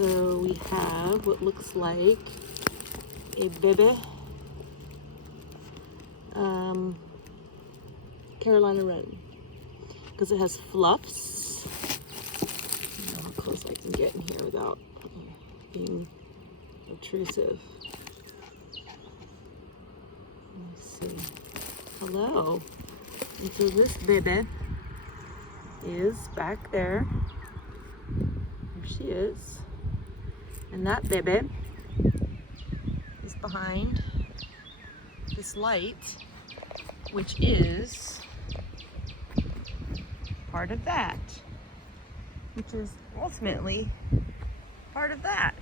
So we have what looks like a baby Carolina Wren, because it has fluffs. I don't know how close I can get in here without being obtrusive. Let's see. Hello. And so this baby is back there. There she is. And that baby is behind this light, which is part of that, which is ultimately part of that.